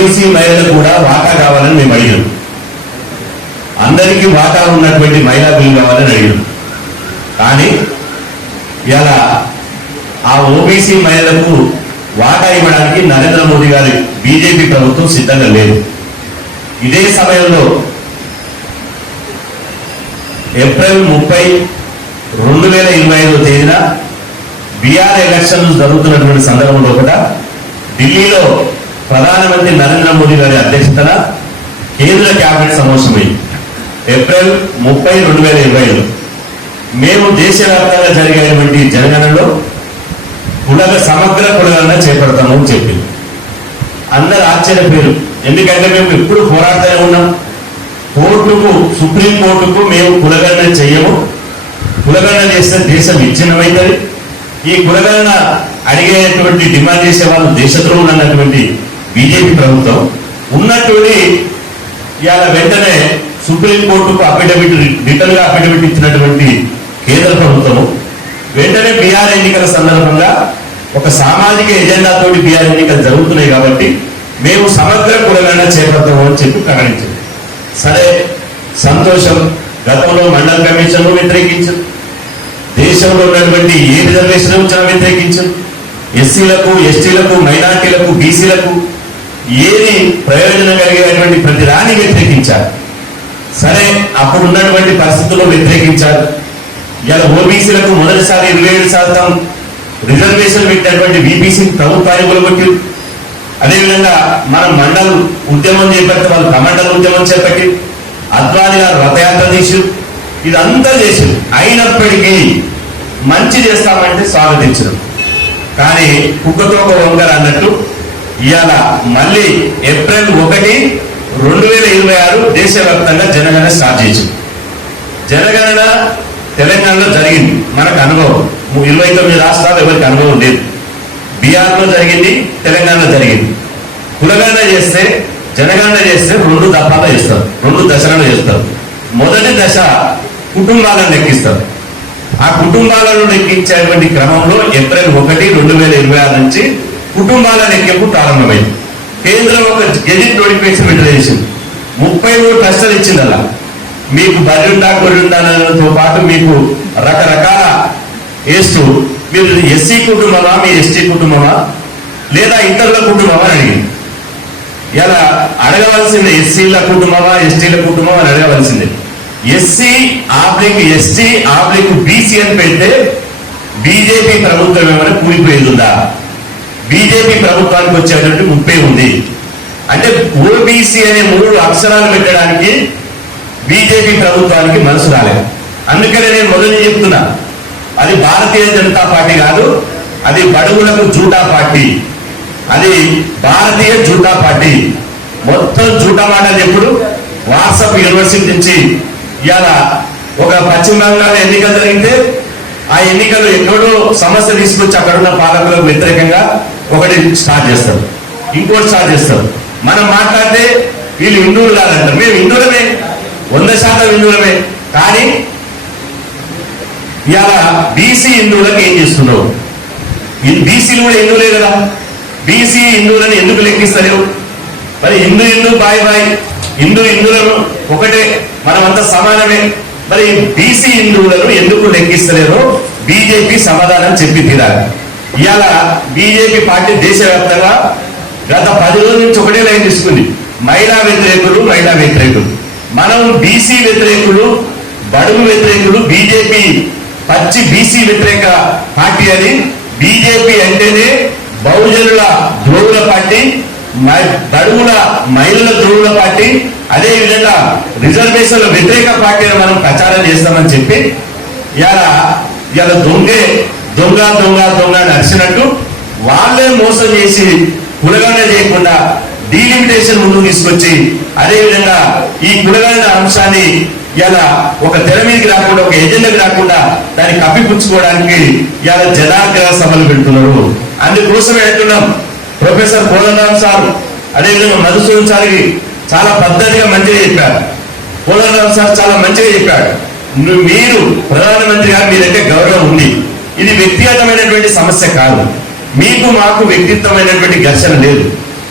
OBC మహిళలకు కూడా వాటా కావాలని మేము అడిగాం. అందరికీ వాటా ఉన్నటువంటి మహిళా బిల్లు కావాలని అడిగాం. కానీ ఇలా ఆ ఓబీసీ మహిళలకు వాటా ఇవ్వడానికి నరేంద్ర మోదీ గారి బీజేపీ ప్రభుత్వం సిద్ధంగా లేదు. ఇదే సమయంలో ఏప్రిల్ 30, 2025 తేదీన బీహార్ ఎలక్షన్లు జరుగుతున్నటువంటి సందర్భంలో కూడా ఢిల్లీలో ప్రధానమంత్రి నరేంద్ర మోదీ గారి అధ్యక్షతన కేంద్ర కేబినెట్ సమావేశమైంది. ఏప్రిల్ 30, 2025 మేము దేశవ్యాప్తంగా జరిగేటువంటి జనగణనలో సమగ్ర కులగణన చేపడతాము అని చెప్పింది. అందరు ఆశ్చర్యపోయారు. ఎందుకంటే మేము ఎప్పుడు పోరాడుతూనే ఉన్నాం. కోర్టుకు, సుప్రీం కోర్టుకు మేము కులగణన చెయ్యము, కులగణన చేస్తే దేశం విచ్ఛిన్నమైందని, ఈ కులగణన అడిగేటువంటి డిమాండ్ చేసే వాళ్ళు దేశద్రోహులు అన్నటువంటి బీజేపీ ప్రభుత్వం ఉన్నటువంటి ఇవాళ వెంటనే సుప్రీం కోర్టుకు అఫిడవిట్, రిటర్న్ గా అఫిడవిట్ ఇచ్చినటువంటి కేంద్ర ప్రభుత్వము వెంటనే బీహార్ ఎన్నికల సందర్భంగా ఒక సామాజిక ఎజెండా తోటి బీహార్ ఎన్నికలు జరుగుతున్నాయి కాబట్టి మేము సమగ్ర కులగణన చేపడతాము అని చెప్పి ప్రకటించారు. సరే, సంతోషం. గతంలో మండల కమిషన్ వ్యతిరేకించారు, దేశంలో ఉన్నటువంటి ఏ రిజర్వేషన్ వచ్చినా వ్యతిరేకించారు, ఎస్సీలకు, ఎస్టీలకు, మైనార్టీలకు, బీసీలకు ఏది ప్రయోజనం కలిగేటువంటి ప్రతి దాన్ని వ్యతిరేకించారు. సరే, అప్పుడు ఉన్నటువంటి పరిస్థితుల్లో వ్యతిరేకించారు. ఇలా ఓబీసీలకు మొదటిసారి 27% రిజర్వేషన్ పెట్టినటువంటి బీబీసీ ప్రభుత్వాన్ని కొలగొట్టారు. అదేవిధంగా మనం మండల ఉద్యమం చేపట్టి వాళ్ళు కమండల ఉద్యమం చేపట్టి అద్వాని గారు రథయాత్ర చేశారు. ఇదంతా చేశారు. అయినప్పటికీ మంచి చేస్తామంటే స్వాగతించరు. కానీ కుక్కతో ఒక వంగర అన్నట్టు ఇవాళ మళ్ళీ ఏప్రిల్ 1, 2026 దేశవ్యాప్తంగా జనగణన స్టార్ట్ చేశారు. జనగణన తెలంగాణలో జరిగింది. మనకు అనుభవం 29 రాష్ట్రాలు ఎవరికి అనుభవం లేదు. బీహార్లో జరిగింది, తెలంగాణలో జరిగింది. కులగణన చేస్తే, జనగణన చేస్తే 2 దఫాలు చేస్తారు, 2 దశలను చేస్తారు. మొదటి దశ కుటుంబాలను లెక్కిస్తారు. ఆ కుటుంబాలను లెక్కించేటువంటి క్రమంలో ఏప్రిల్ 1, 2026 నుంచి కుటుంబాల లెక్కింపు ప్రారంభమైంది. కేంద్రం ఒక గెజిట్ నోటిఫికేషన్ విడుదల చేసింది. 33 ప్రశ్నలు ఇచ్చింది. అలా మీకు బర్రెండా గొర్రెండాతో పాటు మీకు రకరకాల వేస్తూ మీరు ఎస్సీ కుటుంబమా, మీ ఎస్టీ కుటుంబమా, లేదా ఇతరుల కుటుంబమా అని అడిగింది. ఇలా అడగవలసిందే ఎస్సీల కుటుంబమా, ఎస్టీల కుటుంబం అని అడగవలసిందే. SC/ST/BC అని పెడితే బీజేపీ ప్రభుత్వం ఏమైనా కూలిపోయిందా? బీజేపీ ప్రభుత్వానికి వచ్చేటువంటి 30 ఉంది. అంటే ఓబీసీ అనే 3 అక్షరాలు పెట్టడానికి బీజేపీ ప్రభుత్వానికి మనసు రాలేదు. అందుకనే నేను మొదలు చెప్తున్నా, అది భారతీయ జనతా పార్టీ కాదు, అది బడుగులకు జూటా పార్టీ, అది భారతీయ జూటా పార్టీ. మొత్తం జూటా మాటలు ఎప్పుడు వాట్సాప్ యూనివర్సిటీ నుంచి ఇవాళ ఒక పశ్చిమ బెంగాల్ ఎన్నికలు జరిగితే ఆ ఎన్నికలు ఎక్కడో సమస్య తీసుకొచ్చి అక్కడున్న పాలకులకు వ్యతిరేకంగా ఒకటి స్టార్ట్ చేస్తారు, ఇంకోటి స్టార్ట్ చేస్తారు. మనం మాట్లాడితే వీళ్ళు హిందువులు కాదంటారు. మేము హిందువులమే, 100% హిందువులమే. కానీ ఇవాళ బీసీ హిందువులకు ఏం చేస్తున్నావు? బీసీలు కూడా హిందువులే కదా. బీసీ హిందువులను ఎందుకు లెక్కిస్తలేవు? మరి హిందూ బాయ్ హిందువులను ఒకటే, మనమంతా సమానమే. మరి బీసీ హిందువులను ఎందుకు లెక్కిస్తలేరో బీజేపీ సమాధానం చెప్పి తీరాలి. ఇవాళ బీజేపీ పార్టీ దేశవ్యాప్తంగా గత 10 రోజుల నుంచి ఒకటే లైన్ తీసుకుంది, మహిళా వ్యతిరేకులు. మనం బీసీ వ్యతిరేకులు, బడుగు వ్యతిరేకులు, బీజేపీ పచ్చి బీసీ వ్యతిరేక పార్టీ అని. బీజేపీ అంటేనే బహుజనుల ద్రోహుల పార్టీ, బడుగుల మహిళల ద్రోహుల పార్టీ, అదే విధంగా రిజర్వేషన్ల వ్యతిరేక పార్టీ అని మనం ప్రచారం చేస్తామని చెప్పి ఇవాళ దొంగ నడిచినట్టు వాళ్ళే మోసం చేసి కులగణన చేయకుండా డీలిమిటేషన్ ముందుకు తీసుకొచ్చి, అదేవిధంగా ఈ కులగణన అంశాన్ని ఇలా ఒక తెర మీదకి రాకుండా, ఒక ఎజెండాకి రాకుండా దాన్ని కప్పిపుచ్చుకోవడానికి ఇలా జనాగ్రహ సభలు పెడుతున్నారు. అందుకోసమే అంటున్నాం, ప్రొఫెసర్ కోదండరాం సార్, అదేవిధంగా మధుసూదన్ సార్కి చాలా పద్ధతిగా మంచిగా చెప్పారు. కోదండరాం సార్ చాలా మంచిగా చెప్పాడు. మీరు ప్రధానమంత్రి గారు, మీరంటే గౌరవం ఉంది, ఇది వ్యక్తిగతమైనటువంటి సమస్య కాదు, మీకు మాకు వ్యక్తిత్వమైనటువంటి ఘర్షణ లేదు.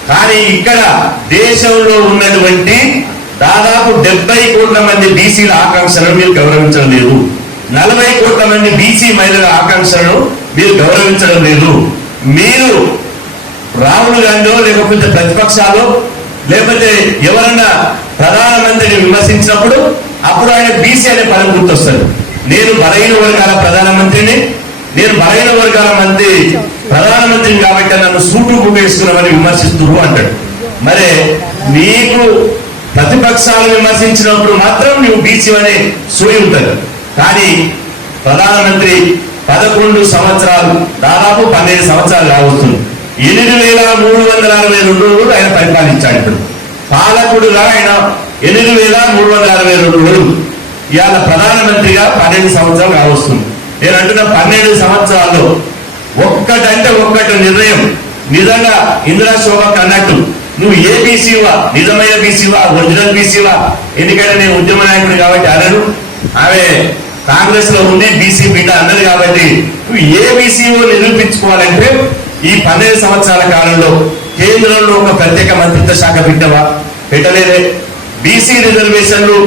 కానీ ఇక్కడ దేశంలో ఉన్నటువంటి దాదాపు 70 కోట్ల మంది బీసీల ఆకాంక్షలను మీరు గౌరవించడం లేదు. 40 కోట్ల మంది బీసీ మహిళల ఆకాంక్షలను మీరు గౌరవించడం లేదు. మీరు రాహుల్ గాంధీ లేకపోతే ప్రతిపక్షాలు లేకపోతే ఎవరన్నా ప్రధానమంత్రిని విమర్శించినప్పుడు అప్పుడు ఆయన బీసీ అనే పదం గుర్తొస్తారు. నేను బలహీన వర్గాల ప్రధానమంత్రిని, నేను బలహీన వర్గాల మంత్రి ప్రధానమంత్రిని కాబట్టి నన్ను సూటు వేసుకున్నామని విమర్శిస్తున్నారు అంటాడు. మరి నీకు ప్రతిపక్షాలు విమర్శించినప్పుడు మాత్రం నువ్వు బీసీ అనే సూయి ఉంటుంది. కానీ ప్రధానమంత్రి 11 సంవత్సరాలు దాదాపు 12 సంవత్సరాలు కావస్తుంది. 8,362 రోజులు ఆయన పరిపాలించాడు. ఇప్పుడు పాలకుడుగా ఆయన 8,362 రోజులు, ఇవాళ ప్రధానమంత్రిగా 12 సంవత్సరాలు కావస్తుంది. నేను అంటున్న 12 సంవత్సరాల్లో ఒక్కటంటే ఒక్కటి నిర్ణయం నిజంగా ఇందిరా శోభక్ అన్నట్టు నువ్వు ఏ బీసీవా, నిజమైన బీసీవా, ఒరిజినల్ బీసీవా? ఎందుకంటే నేను ఉద్యమ నాయకుడు కాబట్టి అనను, ఆమె కాంగ్రెస్ లో ఉంది బీసీ బిడ్డ అన్నది కాబట్టి నువ్వు ఏ బీసీఓ నిరూపించుకోవాలంటే ఈ 12 సంవత్సరాల కాలంలో కేంద్రంలో ఒక ప్రత్యేక మంత్రిత్వ శాఖ పెట్టవా? పెట్టలేదే. బీసీ రిజర్వేషన్లు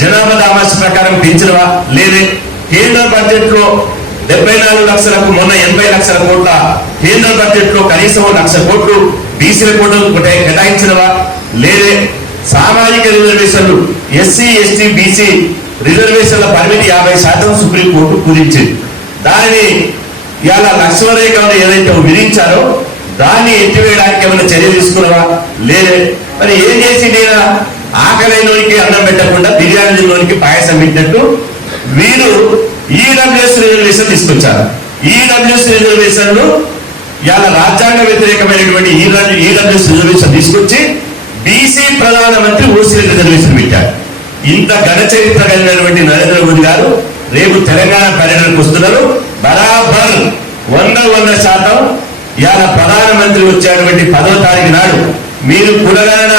జనాభా దామాష ప్రకారం పెంచినవా? లేదే. కేంద్ర బడ్జెట్ లో 74 లక్షలకు మొన్న 80 లక్షల కోట్ల కేంద్ర బడ్జెట్ లో కనీసం 1,00,000 కోట్లు బీసీల కోట్లు కేటాయించినవా? లేదే. సామాజిక రిజర్వేషన్లు ఎస్సీ ఎస్టీ బీసీ రిజర్వేషన్ల పరిమితి 50% సుప్రీంకోర్టు కుదించింది. దానిని ఇవాళ లక్ష్మణరేఖను ఏదైతే విధించారో దాన్ని ఎత్తివేయడానికి ఏమైనా చర్య తీసుకున్నావా? లేదే. మరి ఏం చేసి నేను ఆకలిలోనికి అన్నం పెట్టకుండా బిర్యానీలోనికి పాయసం పెట్టినట్టు వీరు ఈడబ్ల్యూఎస్ రిజర్వేషన్ తీసుకొచ్చారు. ఈడబ్ల్యూఎస్ రిజర్వేషన్లు ఇవాళ రాజ్యాంగ వ్యతిరేకమైనటువంటి ఈడబ్ల్యూఎస్ రిజర్వేషన్ తీసుకొచ్చి బీసీ ప్రధానమంత్రి ఓసీ రిజర్వేషన్ పెట్టారు. ఇంత ఘన చరిత్ర కలిగినటువంటి నరేంద్ర మోదీ గారు రేపు తెలంగాణ పర్యటనకు వస్తున్నారు. బరాబర్ 100% ఇవాళ ప్రధానమంత్రి వచ్చేటువంటి 10వ తారీఖు నాడు మీరు కులగణన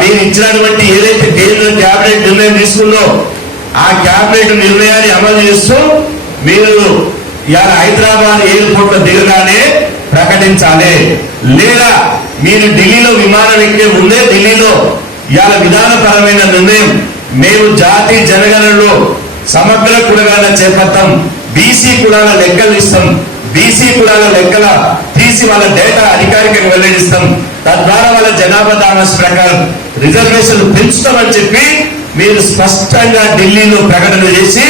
మీరు ఇచ్చినటువంటి ఏదైతే కేంద్ర క్యాబినెట్ నిర్ణయం తీసుకుందో ఆ క్యాబినెట్ నిర్ణయాన్ని అమలు చేస్తూ మీరు ఇవాళ హైదరాబాద్ ఎయిర్పోర్ట్ లో దిగగానే ప్రకటించాలి. లేదా మీరు ఢిల్లీలో విమానం ఎక్కే ముందే ఢిల్లీలో ఇవాళ విధానపరమైన నిర్ణయం మేము జాతి జనగణనలో సమగ్ర కులగణన చేపడతాం, బీసీ కులాల లెక్కలు ఇస్తాం, బీసీ కులాల లెక్కల తీసి వాళ్ళ డేటా అధికారికంగా వెల్లడిస్తాం, తద్వారా వాళ్ళ జనాభా దామాష ప్రకారం రిజర్వేషన్ పెంచుతామని చెప్పి మీరు స్పష్టంగా ఢిల్లీలో ప్రకటన చేసి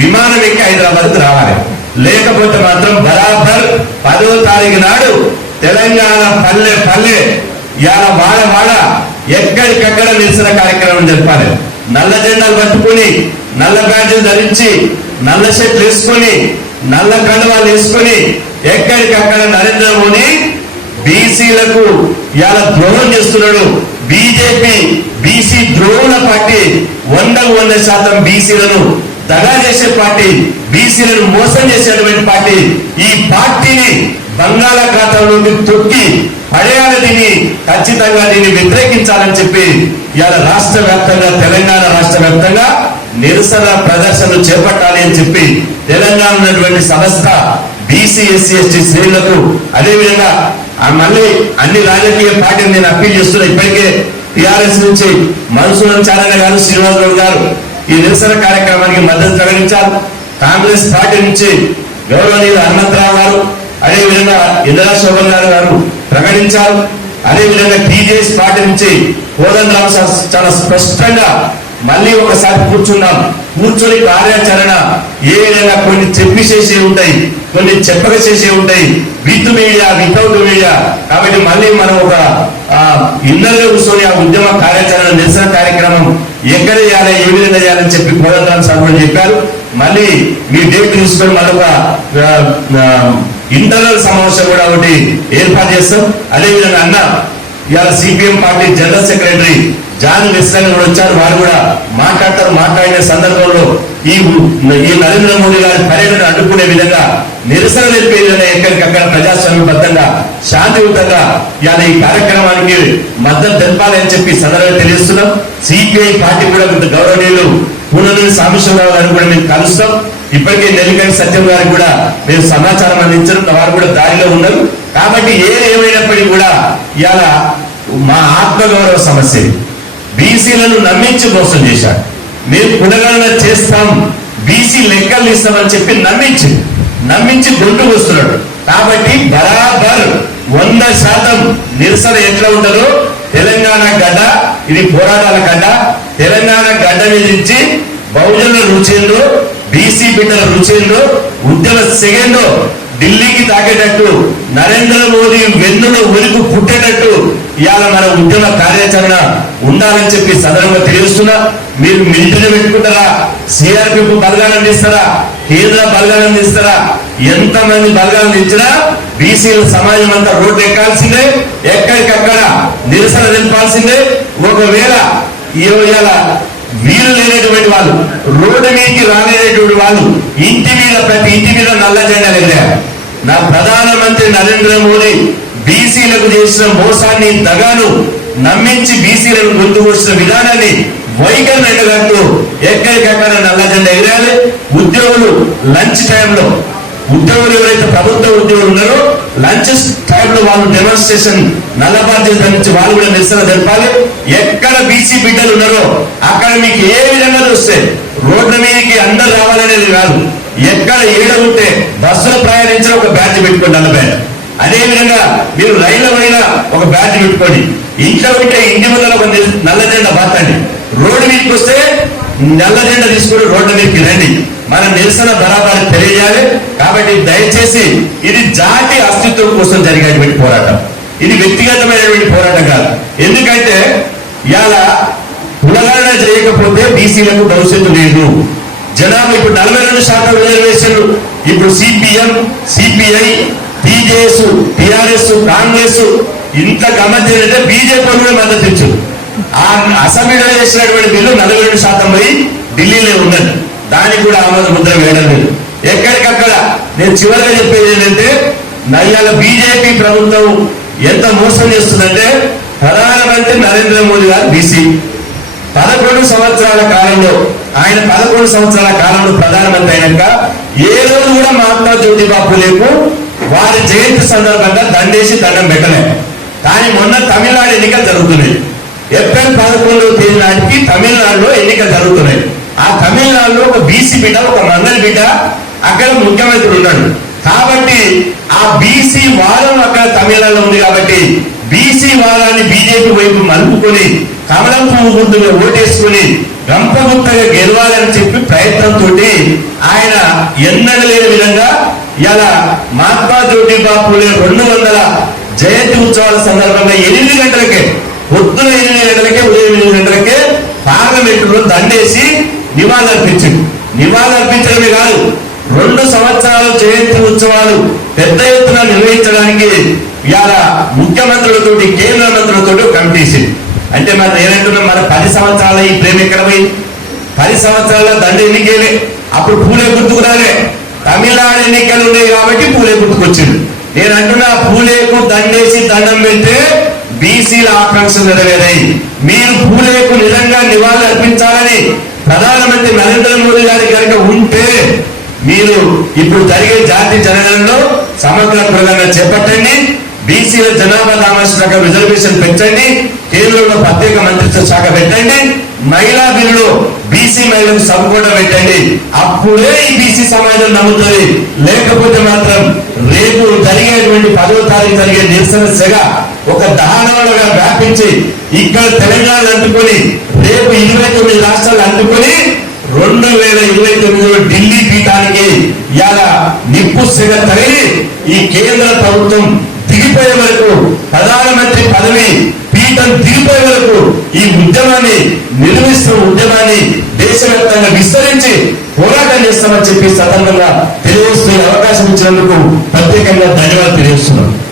విమానం ఎక్కి హైదరాబాద్ రావాలి. లేకపోతే మాత్రం బరాబర్ 10వ తారీఖు నాడు తెలంగాణ పల్లె పల్లె ఇవాళ వాడ ఎక్కడికక్కడ నిరసన కార్యక్రమం జరపాలి. నల్ల జెండాలు పట్టుకుని, నల్ల బ్యాడ్జీలు ధరించి, నల్ల షర్ట్లు వేసుకొని, నల్ల కండువాలు వేసుకొని ఎక్కడికక్కడ నరేంద్ర మోదీ బీసీలకు ఇవాళ ద్రోహం చేస్తున్నాడు. బీజేపీ బీసీ ద్రోహుల పార్టీ, 100% బీసీలను దగా చేసే పార్టీ, బీసీలను మోసం చేసేటువంటి పార్టీ. ఈ పార్టీని బంగాళాఖాతంలోకి తొక్కి పడేయాలి, దీన్ని ఖచ్చితంగా దీన్ని వ్యతిరేకించాలని చెప్పి ఇవాళ రాష్ట్ర వ్యాప్తంగా తెలంగాణ రాష్ట్ర వ్యాప్తంగా నిరసన ప్రదర్శనలు చేపట్టాలి అని చెప్పి తెలంగాణ ఉన్నటువంటి సంస్థ బీసీ ఎస్సీ ఎస్టీ శ్రేణులకు అదేవిధంగా మళ్ళీ అన్ని రాజకీయ పార్టీలు నేను అప్పీల్ చేస్తున్నా. ఇప్పటికే టిఆర్ఎస్ నుంచి మన్సూర్ చారణ గారు, శ్రీనివాసరావు గారు ఈ నిరసన కార్యక్రమానికి మద్దతు ప్రకటించారు. కాంగ్రెస్ పార్టీ నుంచి గౌరవనీయులు హనుమంతరావు గారు, అదేవిధంగా ఇందిరా శోభన్ గారు ప్రకటించారు. అదేవిధంగా టీజేఎస్ పార్టీ నుంచి కోదండరామ్ చాలా స్పష్టంగా మళ్ళీ ఒకసారి కూర్చొని కార్యాచరణ ఏ విధంగా కొన్ని చెప్పి చేసే ఉంటాయి, కొన్ని చెప్పక చేసే ఉంటాయి, విత్ మీడియా వితౌట్ మీడియా. కాబట్టి మళ్ళీ మనం ఒక ఇన్నర్గా కూర్చొని ఆ ఉద్యమ కార్యాచరణ నిరసన కార్యక్రమం ఎక్కడ చేయాలి, ఏ విధంగా చేయాలని చెప్పి కోదండరామ్ సార్ కూడా చెప్పారు. మళ్ళీ మీ డేట్ తీసుకొని మరొక ఇంటర్నల్ సమావేశం కూడా ఒకటి ఏర్పాటు చేస్తాం. అదేవిధంగా అన్న ఇవాళ CPM party general secretary John వెస్లన్ కూడా వచ్చారు. వారు కూడా మాట్లాడతారు. మాట్లాడిన సందర్భంలో ఈ నరేంద్ర మోదీ గారి పర్యటన అడ్డుకునే విధంగా, నిరసన తెలిపే విధంగా ఎక్కడికక్కడ ప్రజాస్వామ్యబద్ధంగా శాంతియుతంగా ఇవాళ ఈ కార్యక్రమానికి మద్దతు తెలపాలని చెప్పి సందర్భంగా తెలియజేస్తున్నాం. సిపిఐ పార్టీ కూడా గౌరవనీయులు పూనూరి సాంబశివరావు గారిని కూడా మేము కలుస్తాం. ఇప్పటికే నెల్లికంటి సత్యం గారికి కూడా మేము సమాచారం అందించడం, వారు కూడా దారిలో ఉన్నారు. కాబట్టి ఏమైనప్పటికీ కూడా ఇవాళ మా ఆత్మగౌరవ సమస్య, బీసీలను నమ్మించి మోసం చేశారు. మేము కులగణన చేస్తాం, బీసీ లెక్కలు ఇస్తామని చెప్పి నమ్మించి గొంతు వస్తున్నాడు. కాబట్టి బరాబర్ 100% నిరసన ఎట్లా ఉంటుందో, తెలంగాణ గడ్డ ఇది పోరాటాల గడ్డ, తెలంగాణ గడ్డ మీద నుంచి బహుజనుల రుచేందో, బీసీ బిడ్డల రుచేందో, ఉద్యమ సెగందో ఢిల్లీకి తాకేటట్టు, నరేంద్ర మోదీ వెన్నులో ఉనికి పుట్టేటట్టు ఇవాళ మన ఉద్యమ కార్యాచరణ ఉండాలని చెప్పి సదనంగా తెలియజేస్తున్నా. మీరు మిలిటరీ పెట్టుకుంటారా, సిఆర్పిఎఫ్ బలగాలను ఇస్తారా, కేంద్ర బలగాలను ఇస్తారా, ఎంతమంది బలగాలను ఇచ్చినా బీసీల సమాజం అంతా రోడ్డు ఎక్కాల్సిందే, ఎక్కడికక్కడ నిరసన తెలపాల్సిందే. ఒకవేళ ఇవాళ వీలు లేనటువంటి వాళ్ళు, రోడ్డు మీదకి రాలేనటువంటి వాళ్ళు ప్రతి ఇంటి మీద నల్ల జెండాలు ఎగిరారు. నా ప్రధానమంత్రి నరేంద్ర మోదీ బీసీలకు చేసిన మోసాన్ని, దగాను నమ్మించి బీసీలను గొంతుకొచ్చిన విధానాన్ని వైఖరిని ఎండగట్టు ఎక్కడికక్కడ నల్ల జెండా ఎగిరాలి. ఉద్యోగులు లంచ్ టైంలో, ఉద్యోగులు ఎవరైతే ప్రభుత్వ ఉద్యోగులు ఉన్నారో లంచ్ టైంలో వాళ్ళు డెమాన్స్ట్రేషన్ నల్లబాధ్యత ధరించి వాళ్ళు కూడా నిరసన జరపాలి. ఎక్కడ బీసీ బిడ్డలు ఉన్నారో అక్కడ మీకు ఏ విధంగా చూస్తే రోడ్ల మీదకి అందరు రావాలనేది కాదు, ఎక్కడ ఏడ ఉంటే బస్సులో ప్రయాణించిన ఒక బ్యాడ్జ్ పెట్టుకోండి, నల్ల బ్యాడ్జ్. అదే విధంగా మీరు రైళ్ల పైన ఒక బ్యాడ్జ్ పెట్టుకోండి, ఇంట్లో ఉంటే ఇంటి ముందర ఒక నల్ల జెండా బాతండి, రోడ్డు మీదకి వస్తే నల్ల జెండా తీసుకొని రోడ్ల మీదకి రండి. మన నిరసన బరాబరి తెలియజేయాలి. కాబట్టి దయచేసి ఇది జాతి అస్తిత్వం కోసం జరిగేటువంటి పోరాటం, ఇది వ్యక్తిగతమైనటువంటి పోరాటం కాదు. ఎందుకంటే ఇవాళ కులగణన చేయకపోతే బీసీలకు భవిష్యత్తు లేదు. జనాభా ఇప్పుడు 42% రిజర్వేషన్లు. ఇప్పుడు CPM, CPI, TJS, TRS, Congress ఇంత గమ్మత్ ఏంటంటే బీజేపీ కూడా మద్దతు ఇచ్చారు. ఆ అసెంబ్లీలో చేసినటువంటి బిల్లు 42% పోయి ఢిల్లీలో ఉన్నది, దానికి కూడా ఆమోద ముద్ర వేయడం లేదు. ఎక్కడికక్కడ నేను చివరిగా చెప్పేది ఏంటంటే, ఇవాళ బీజేపీ ప్రభుత్వం ఎంత మోసం చేస్తుందంటే, ప్రధానమంత్రి నరేంద్ర మోదీ గారు బీసీ 11 సంవత్సరాల కాలంలో, ఆయన 11 సంవత్సరాల కాలంలో ప్రధానమంత్రి అయినాక ఏ రోజు కూడా మహాత్మా జ్యోతిబా ఫులేకు వారి జయంతి సందర్భంగా దండేసి దండం పెట్టలేదు. కానీ మొన్న తమిళనాడు ఎన్నికలు జరుగుతున్నాయి. ఏప్రిల్ 11వ తేదీ నాటికి తమిళనాడులో ఎన్నికలు జరుగుతున్నాయి. ఆ తమిళనాడులో ఒక బీసీ బిడ్డ, ఒక మంగళ బిడ్డ అక్కడ ముఖ్యమంత్రి ఉన్నాడు. కాబట్టి ఆ బీసీ వాదం అక్కడ తమిళనాడులో ఉంది. కాబట్టి బీసీ వాదాన్ని బీజేపీ వైపు మలుపుకొని కమలం పువ్వు గుర్తుగా ఓటేసుకుని గంపగుత్తగా గెలవాలని చెప్పి ప్రయత్నంతో ఆయన ఎన్నడూ లేని విధంగా ఇలా మహాత్మా జ్యోతిబా ఫులే 200 జయంతి ఉత్సవాల సందర్భంగా 8 గంటలకే, పొద్దున 8 గంటలకే, ఉదయం 8 గంటలకే పార్లమెంట్ లో దండేసి నివాళులర్పించడమే కాదు, 2 సంవత్సరాల జయంతి ఉత్సవాలు పెద్ద ఎత్తున నిర్వహించడానికి ఇవాళ ముఖ్యమంత్రులతోటి, కేంద్ర మంత్రులతోటి కమిటీ. అంటే మనం ఏమంటున్నాం, మన 10 సంవత్సరాల ఈ ప్రేమ ఎక్కడ పోయి, 10 సంవత్సరాల దండ ఎన్నికలే, అప్పుడు పూలే గుర్తుకురాలే, తమిళనాడు ఎన్నికలు ఉన్నాయి కాబట్టి పూలే గుర్తుకొచ్చింది. నేను అంటున్నా, పూలేకు దండేసి దండం పెడితే బీసీల ఆకాంక్షలు నెరవేరాయి. మీరు పూలేకు నిజంగా నివాళులు అర్పించాలని ప్రధానమంత్రి నరేంద్ర మోదీ గారి కనుక ఉంటే, మీరు ఇప్పుడు జరిగే జాతీయ జనగణనలో సమగ్ర కులగణన చేపట్టండి, బీసీల జనాభా దామాష రిజర్వేషన్ పెంచండి, కేంద్రంలో ప్రత్యేక మంత్రిత్వ శాఖ పెట్టండి, మహిళా బిల్లులో బీసీ మహిళలకు సపోర్ట్ పెట్టండి. అప్పుడే ఈ బీసీ సమాజం నమ్ముతుంది. లేకపోతే మాత్రం రేపు జరిగేటువంటి 10వ తారీఖు జరిగే నిరసన సెగ ఒక దహనంగా వ్యాపించి ఇక్కడ తెలంగాణ అంటుకొని రేపు 29 రాష్ట్రాలు అంటుకొని 2029లో ఢిల్లీ పీఠానికి ఇవాళ నిప్పు సెగ తగిలి ఈ కేంద్ర ప్రభుత్వం దిగిపోయే వరకు, ప్రధానమంత్రి పదవి పీఠం దిగిపోయే వరకు ఈ ఉద్యమాన్ని నిర్మిస్తున్న ఉద్యమాన్ని దేశవ్యాప్తంగా విస్తరించి పోరాటం చేస్తామని చెప్పి సందర్భంగా తెలియజేస్తున్న అవకాశం ఇచ్చినందుకు ప్రత్యేకంగా ధన్యవాదాలు తెలియజేస్తున్నాం.